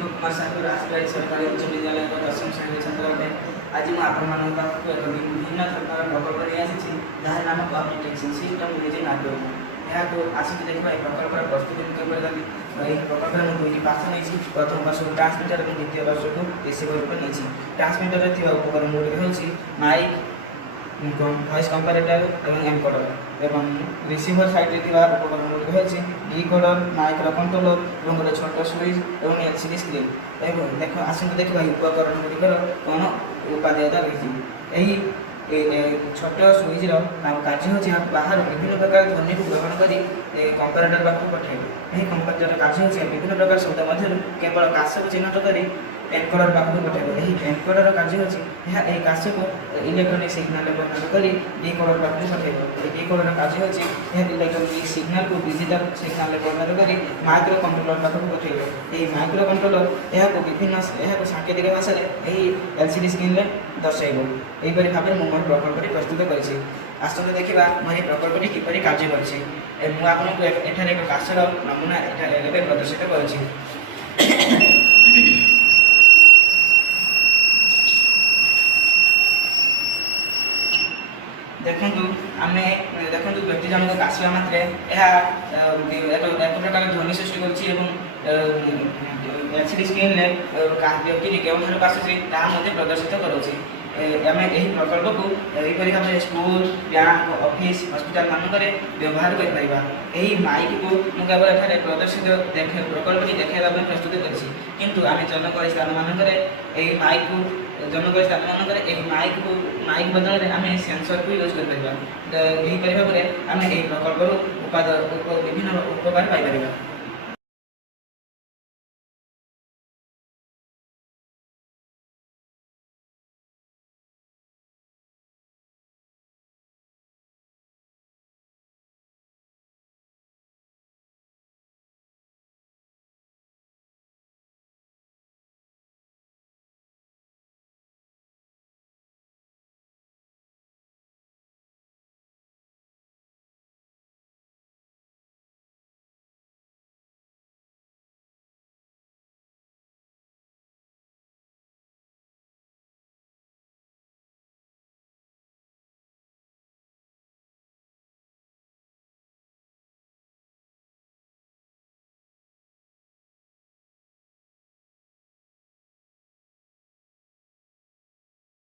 कुमार सागर आसपाई सरकारी उच्च विद्यालय दशम श्रेणी छात्र अटे। आज मुझे आपको एक भिन्न प्रकार प्रकल्प नहीं आसी जहाँ नाम डिटेक्शन सिस्टम निजे नाट्य यहाँ आसिक देखा प्रकल्प प्रस्तुति प्रकल्प में दुईट पार्श नहीं प्रथम वर्ष को ट्रांसमीटर और द्वितीय वर्ष को रिसीवर पर नहीं ट्रांसमीटर उपकरण गुड़िक हूँ माइक वॉइस कंपैरेटर और एनकोडर एवं रिसीवर साइड उपकरण गुड़िक हूँ डिकोडर माइक्रो कंट्रोलर और गोटे छोट स्विच और एलसीडी स्क्रीन एवं देख आसत देखा उपकरण गुड़िकर कौन उपादेयता रही छोट स्विचर कार्य हूँ बाहर विभिन्न प्रकार ध्वनि को ग्रहण कर कंपैरेटर पाखक पठाइब यही कंपैरेटर कार्य हूँ विभिन्न प्रकार शब्द मध्य केवल काश को चिन्हट कर एनकोडर पाखक पठाइब यही एनकोडर कार्य हूँ यह काश को इलेक्ट्रोनिक सिग्नल परिणत कर डिकोडर पाखक पठाइब डिकोडर कार्य हूँ यह इलेक्ट्रोनिक सिग्नल को डिजिटल सिग्नल परिणत कर माइक्रो कंट्रोलर पाखक पठाइब यही माइक्रो कंट्रोलर यह विभिन्न सांकेतिक भाषा एलसीडी स्क्रीन में दर्शाइब यहीपरि भाव में मोर प्रकल्प प्रस्तुत करें आसत देखा मोर प्रकल्प किपर कार्य करें मुझे एठार एक काशर नमूना प्रदर्शित कर देखु आम देखु व्यक्ति जनक काशा मात्रे एक प्रकार ध्वनि सृष्टि एलसीडी स्क्रीन व्यक्ति क्यों आसूसी प्रदर्शित करोचे आम यही प्रकल्प को यहीपरि भाव स्कूल बैंक ऑफिस हॉस्पिटल मानक व्यवहार कर माइक को मुझे केवल एठारे प्रदर्शित प्रकल्प देखा प्रस्तुत करूँ आम जनगहली स्थान मानक माइक को जनगहली स्थान मानक माइक बदल में आम सेंसर को यूज कर यहीपरि भाव में आम यही प्रकल्प विभिन्न उपकार पाइपर।